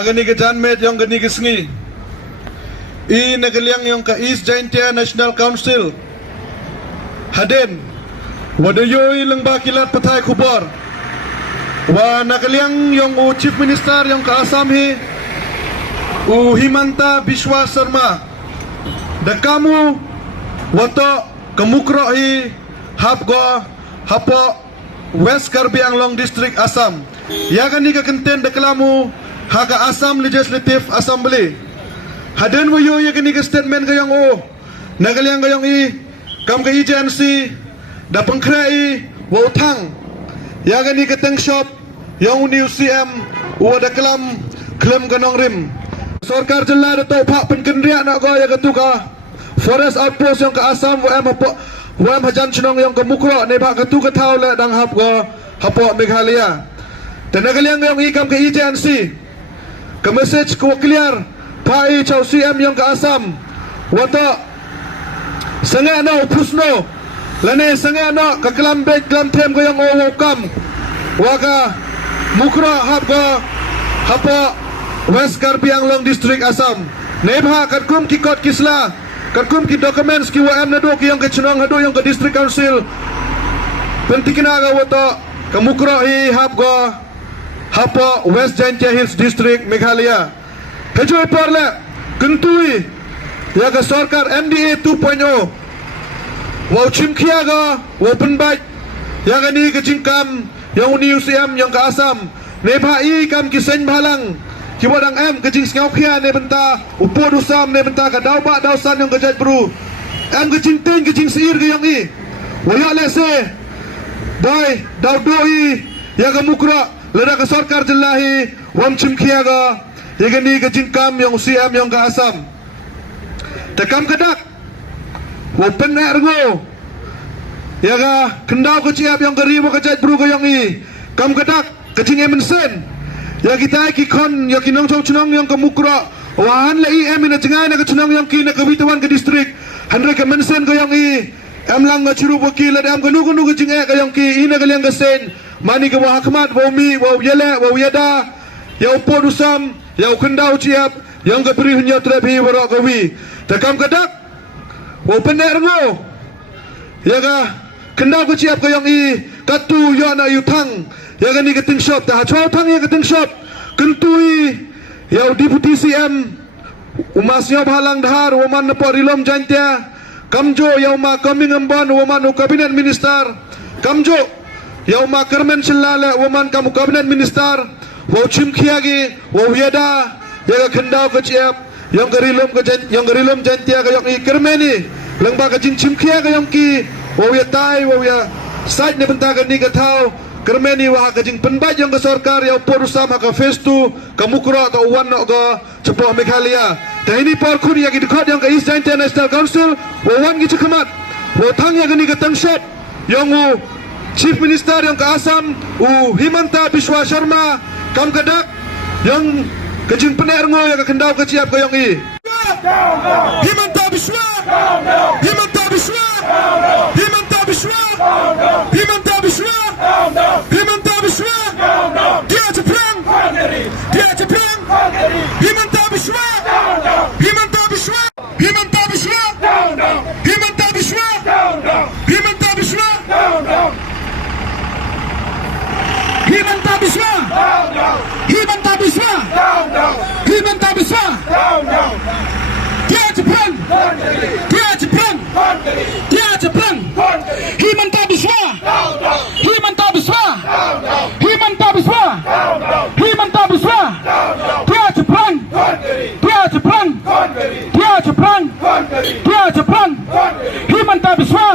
Agani ke Janmet yang gani ke Sengi. I nagaliang yang ka East Jaintia National Council. Haden. Wadayoy lang bakilat patay kubar. Wa nagaliang yung Chief Minister yang ka Assam hi. Himanta Biswa Sharma. Dakamu wato kamukro hi hapgo hapo West Karbi Anglong District Assam. Yagani ka content deklamu haga Assam Legislative Assembly. Haden wayo yagani ka statement kayang nagaliang kayang kam ka agency da pangkrai wa utang. Yagani ka teng shop yang new CM wa deklam klem ganong rim. Sarkar jela da tau pak penkendria nak go ya ketuka forest outpost yang ke Assam wa hajan chnong yang ke mukro ne ba ketuka thau le dang hap go hapo Meghalaya. Dan nagaliang yang ikam ke agency ke message ko clear pai chau CM yang ke Assam wata sangai no pusno lane sangai no ke kelam bek kelam tem go yang kam waga mukro hap go hapo West Karbi Anglong District Assam. Nebha katkum ki kot kisla, katkum ki documents ki WM nado ki yang ke chnong hado yang ke District Council. Pentikina ga wato kamukro hi hap go hapo West Jaintia Hills District Meghalaya. Kajoy parle kentui ya ga sarkar MDA 2.0. Wa chimkhia ga open bike ya ga ni ke jingkam yang uni UCM yang ke Assam. Nebha I kam ki sen bhalang Kibodang kejing sengau kia ne benta upo dusam ne benta ka dau ba dau san yang kejat bru kejing ting kejing seir ke yang i waya lese dai dau doi ya ka mukra leda ka sarkar jelahi wam chim kia ga ya ni kejing kam yang CM yang ka Assam tekam kedak open ne ergo ya ka kendau ke ciap yang keri mo kejat bru ke yang i kam kedak kejing emensen ya kita kikon ya kinong chong yang kemukra wahan le em ina jengai na kachunong yang kina kabitawan ke distrik handre ke mensen ko yang em lang ga churu wakil am kanu ke jengai ka yang ki ina kaliang ka sen mani ke wa hakmat wa mi wa yele wa yada ya upo dusam ya ukendau ciap yang ke beri hunya trebi wara kawi takam kadak wa pener ngo ya ga kendau ko ciap ka yang katu ya na yutang ya kan ni keting shop dah chau thang ya keting shop kentui ya deputy CM umasnya bhalang dhar woman po rilom Jaintia kamjo ya ma coming ambon woman cabinet minister kamjo ya ma kermen selala woman kamu cabinet minister wo chimkhia gi wo yada ya khendau ke chiap yang gerilom Jaintia ka yang kermeni lengba ka jing chimkhia ka yang ki wo ya tai wo ya side ne benta ka ni ka thau kermeni wah kajing penbaj yang ke sarkar ya porusam ka phase 2 kamukro atau wan no go cepo Meghalaya ta ini par khuri ya ki dikhot yang ke East Jaintia National Council wan gi chakmat wo thang ya ni ka tang shop yang Chief Minister yang ke Assam Himanta Biswa Sharma kam kadak yang kajing pener ngo ya ka kendau ka ciap ka yang Himanta Biswa Himanta Biswa Himanta Biswa Himanta Biswa Himanta Biswa dia ceprang Himanta Biswa Himanta Biswa Himanta Biswa Himanta Biswa Himanta Biswa Himanta Biswa Himanta Biswa Himanta Biswa dia ceprang Himanta Biswa Himanta Biswa Himanta Biswa Himanta Biswa dia ceprang Himanta Biswa